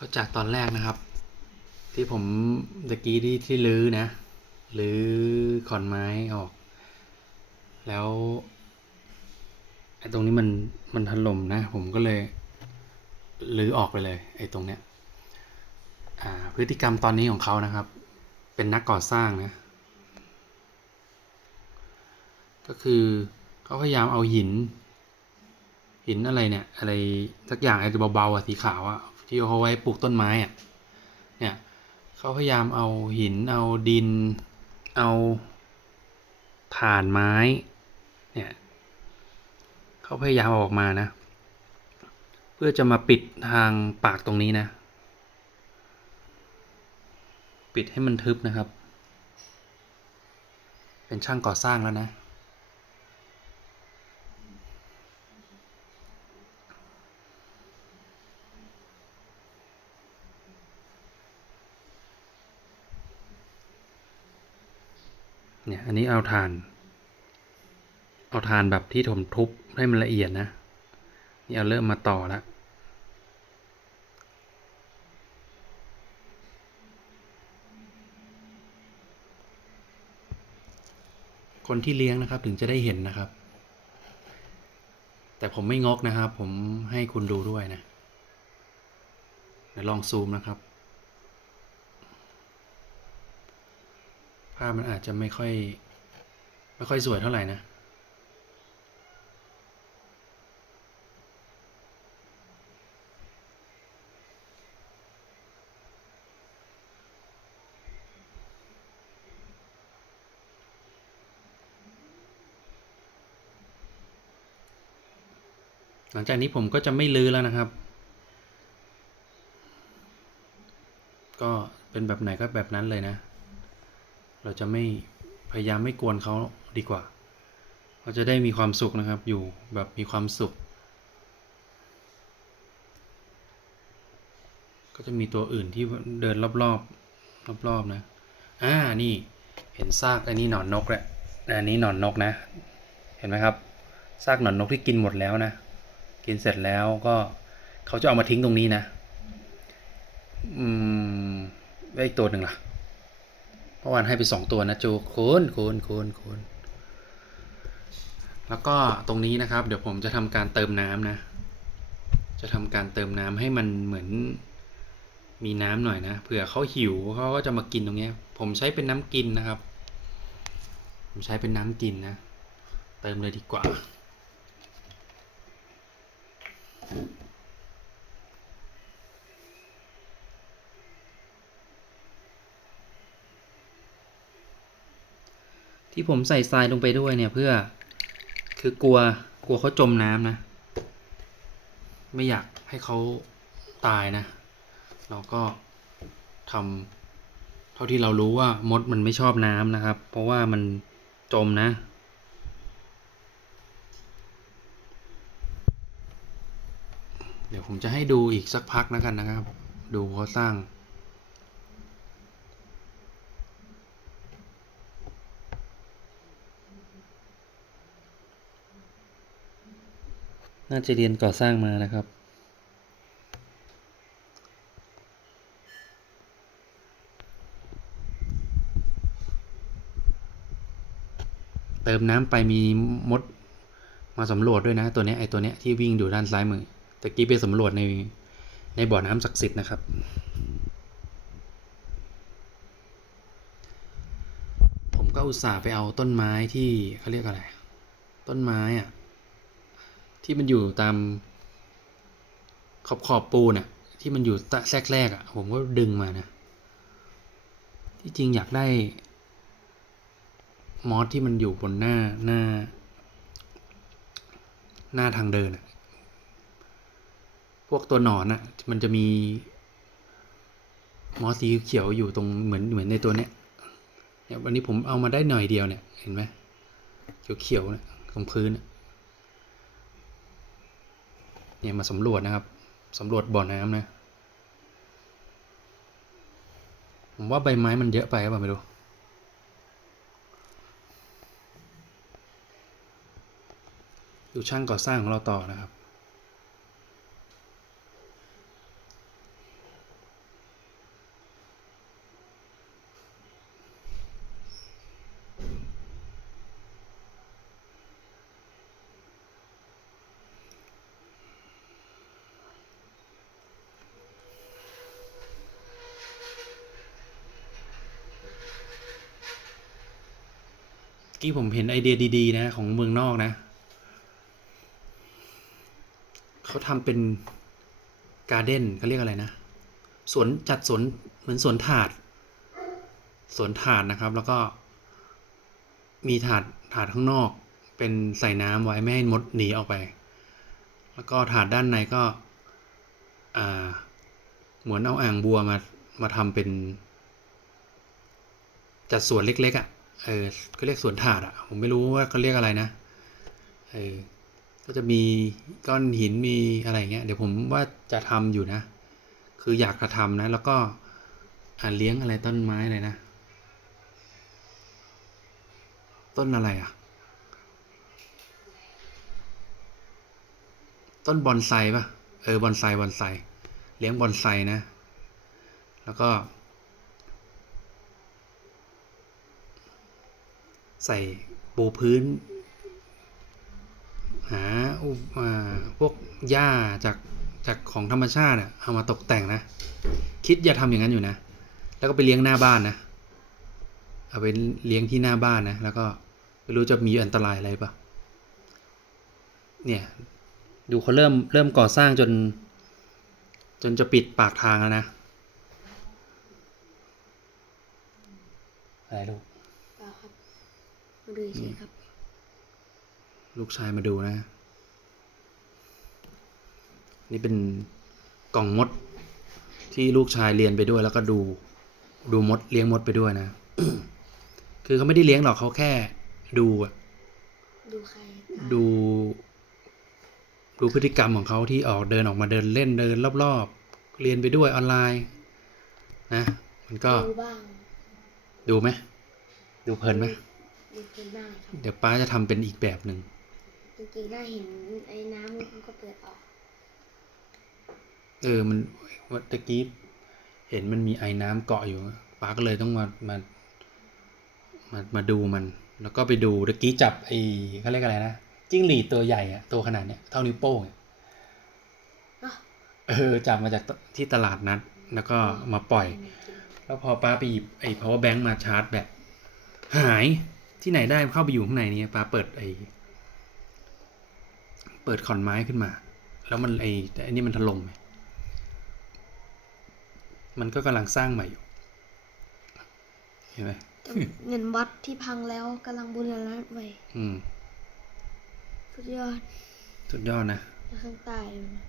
ก็จากตอนแรกนะครับ ที่ผมตะกี้ที่ที่ลื้อนะลื้อขอนไม้ออก แล้วไอ้ตรงนี้มันมันถล่มนะ ผมก็เลยลื้อออกไปเลยไอ้ตรงเนี้ยอ่าพฤติกรรมตอนนี้ของเขานะครับ เป็นนักก่อสร้างนะก็คือเขาพยายามเอาหิน หินอะไรเนี่ย อะไรสักอย่างไอ้เบาๆอะสีขาวอะ ที่เขาไว้ปลูกต้นไม้อะเนี่ยเขาพยายามเอาหินเอาดิน เอาถ่านไม้เนี่ยเขาพยายามเอาออกมานะ เพื่อจะมาปิดทางปากตรงนี้นะ ปิดให้มันทึบนะครับ เป็นช่างก่อสร้างแล้วนะ เนี่ยอันนี้เอาทาน เอาทานแบบที่ผมทุบให้มันละเอียดนะ นี่เอาเริ่มมาต่อล้วคนที่เลี้ยงนะครับถึงจะได้เห็นนะครับ แต่ผมไม่งกนะครับ ผมให้คุณดูด้วยนะเดี๋ยวลองซูมนะครับ ภาพมันอาจจะไม่ค่อย ไม่ค่อยสวยเท่าไหร่นะ หลังจากนี้ผมก็จะไม่ลื้อแล้วนะครับ ก็เป็นแบบไหนก็แบบนั้นเลยนะ เราจะไม่พยายามไม่กวนเขาดีกว่าเขาจะได้มีความสุขนะครับ อยู่แบบมีความสุข ก็จะมีตัวอื่นที่เดินรอบๆรอบๆนะ อ่า นี่ เห็นซากอันนี้หนอนนกแหละ อันนี้หนอนนกนะ เห็นไหมครับ ซากหนอนนกที่กินหมดแล้วนะ กินเสร็จแล้วก็เขาจะเอามาทิ้งตรงนี้นะ อืมแล้อีกตัวหนึ่งล่ะ เมื่อวานให้ไปสองตัวนะจูคูณคูณคูณคูณแล้วก็ตรงนี้นะครับ เดี๋ยวผมจะทำการเติมน้ำนะ จะทำการเติมน้ำให้มันเหมือนมีน้ำหน่อยนะเผื่อเขาหิวเขาก็จะมากินตรงนี้ผมใช้เป็นน้ำกินนะครับ ผมใช้เป็นน้ำกินนะ เติมเลยดีกว่า ที่ผมใส่ทรายลงไปด้วยเนี่ยเพื่อ คือกลัวกลัวเขาจมน้ำนะ ไม่อยากให้เขาตายนะ เราก็ทำเท่าที่เรารู้ว่ามดมันไม่ชอบน้ำนะครับ เพราะว่ามันจมนะเดี๋ยวผมจะให้ดูอีกสักพักนะกันนะครับ ดูเขาสร้าง น่าจะเรียนก่อสร้างมานะครับ เติมน้ำไปมีมดมาสำรวจด้วยนะ ตัวเนี้ยไอตัวเนี้ยที่วิ่งอยู่ด้านซ้ายมือตะกี้ไปสำรวจในในบ่อน้ำศักดิ์สิทธิ์นะครับผมก็อุตส่าห์ไปเอาต้นไม้ที่เขาเรียกอะไร ต้นไม้อะ ที่มันอยู่ตามขอบขอบปูนอะที่มันอยู่ตะแทรกแรกอะผมก็ดึงมานะ ที่จริงอยากได้ มอสที่มันอยู่บนหน้าหน้า หน้าทางเดินอะพวกตัวหนอนอะมันจะมี มอสสีเขียวอยู่ตรงเหมือนเหมือนในตัวเนี้ยเนี่ยวันนี้ผมเอามาได้หน่อยเดียวเนี่ย เห็นไหมเขียวเนี่ยตรงพื้นอะ เนี่ยมาสำรวจนะครับสำรวจบ่อน้ำนะ ผมว่าใบไม้มันเยอะไปครับไปล่าไม่รู้ดูช่างก่อสร้างของเราต่อนะครับ กี้ผมเห็นไอเดียดี ๆ นะ ของเมืองนอกนะ เขาทำเป็นการ์เด้นเขาเรียกอะไรนะสวนจัดสวนเหมือนสวนถาดสวนถาดนะครับ แล้วก็มีถาดถาดข้างนอก เป็นใส่น้ำไว้ไม่ให้มดหนีออกไป แล้วก็ถาดด้านในก็อ่าเหมือนเอาอ่างบัวมามาทำเป็น จัดสวนเล็กๆอะ่ะ เออก็เรียกสวนถาดอะ่ะผมไม่รู้ว่าเขาเรียกอะไรนะเออก็จะมีก้อนหินมีอะไรเงี้ยเดี๋ยวผมว่าจะทำอยู่นะ คืออยากจะทำนะ แล้วก็อ่าเลี้ยงอะไรต้นไม้อะไรนะ ต้นอะไรอะ่ะ ต้นบอนไซปะเออบอนไซบอนไซเลี้ยงบอนไซนะ แล้วก็ ใส่ปูพื้น หาพวกหญ้าจากจากของธรรมชาติเอามาตกแต่งนะ คิดอย่าทำอย่างนั้นอยู่นะ แล้วก็ไปเลี้ยงหน้าบ้านนะ เอาไปเลี้ยงที่หน้าบ้านนะ แล้วก็ไม่รู้จะมีอันตรายอะไรปะเนี่ย ดูเขาเริ่มเริ่มก่อสร้างจน จนจะปิดปากทางแล้วนะอะไรลูก มาดูเฉยๆครับ ลูกชายมาดูนะ นี่เป็นกล่องมด ที่ลูกชายเรียนไปด้วย แล้วก็ดู ดูมดเลี้ยงมดไปด้วยนะ คือเขาไม่ได้เลี้ยงหรอกเขาแค่ดูอะดูใครตามดู ดูพฤติกรรมของเขาที่ออกเดินออกมาเดินเล่นเดินรอบๆ เรียนไปด้วยออนไลน์ นะ มันก็ ดูบ้าง ดูไหมดูเพลินไหม ดูเพลินบ้างครับเดี๋ยวป้าจะทำเป็นอีกแบบหนึ่ง จริงๆถ้าเห็นไอ้น้ำมันก็เปิดออกเออ มันว่าตะกี้เห็นมันมีไอ้น้ำเกาะอยู่ป้าก็เลยต้องมา มา มา มาดูมัน แล้วก็ไปดูตะกี้จับไอ้เขาเรียกอะไรนะ จิ้งหรีดตัวใหญ่อะตัวขนาดเนี้ยเท่านิ้วโป้งอะเนาะเออ จับมาจากที่ตลาดนัด แล้วก็มาปล่อย แล้วพอป้าไปหยิบไอ้ power bank มาชาร์จแบตหาย ที่ไหนได้เข้าไปอยู่ข้างในนี้ป้าเปิดไอ้เปิดขอนไม้ขึ้นมา แล้วมันไอ้แต่อันนี้มันถล่มไงมันก็กำลังสร้างใหม่อยู่เห็นไหมแต่เงินวัดที่พังแล้วกำลังบูรณะใหม่อืมสุดยอด สุดยอดนะแล้วข้างใต้เลยนะ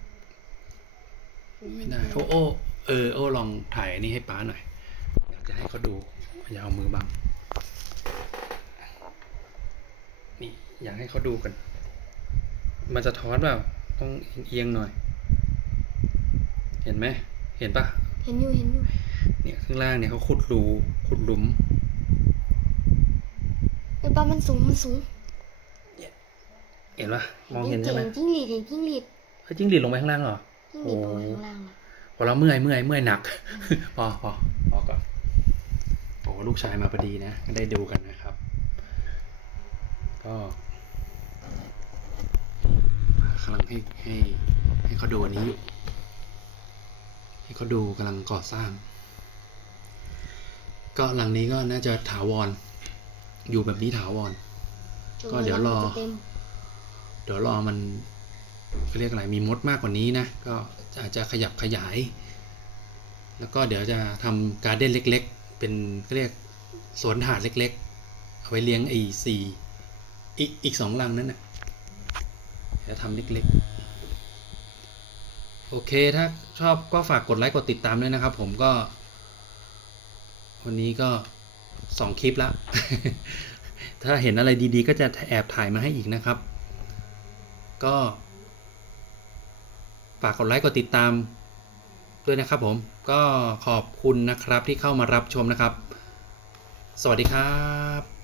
ไม่ได้โอ้โอ้เออโอ้ลองถ่ายอันนี้ให้ป้าหน่อยอยากจะให้เขาดูอย่าเอามือบัง นี่อยากให้เขาดูกัน มันจะท้อนเปล่าต้องเอียงๆหน่อย เห็นไหมเห็นปะเห็นอยู่เห็นอยู่เนี่ยข้างล่างเนี่ยเขาขุดรูขุดหลุมเออปลามันสูงมันสูงเห็นปะมองเห็นใช่ไหมเจิ้งหรีดเห็นจิ้งหรีดเฮ้ยจิ้งหรีดลงไปข้างล่างเหรอจิ้งหรีดลงไปข้างล่างอะพอเราเมื่อยเมื่อยเมื่อยหนักพอพอพอก่อนโอ้ลูกชายมาพอดีนะได้ดูกันนะครับ ก็กำลังให้ให้ให้เขาดูอันนี้อยู่ให้เขาดูกำลังก่อสร้าง ก็หลังนี้ก็น่าจะถาวร อยู่แบบนี้ถาวร ก็เดี๋ยวรอจะเต็มเดี๋ยวรอมันเขาเรียกอะไรมีมดมากกว่านี้นะ ก็อาจจะขยับขยาย แล้วก็เดี๋ยวจะทำการ์เด้นเล็ก ๆ เป็นเขาเรียกสวนถาดเล็ก ๆ เอาไว้เลี้ยงไอ้สี่ อีกอีกสองรังนั้นนะจะทำเล็กๆ โอเคถ้าชอบก็ฝากกดไลค์กดติดตามด้วยนะครับ ผมก็ วันนี้ก็สองคลิปละถ้าเห็นอะไรดีๆ ก็จะแอบถ่ายมาให้อีกนะครับ ก็ ฝากกดไลค์กดติดตามด้วยนะครับผม ก็ขอบคุณนะครับที่เข้ามารับชมนะครับ สวัสดีครับ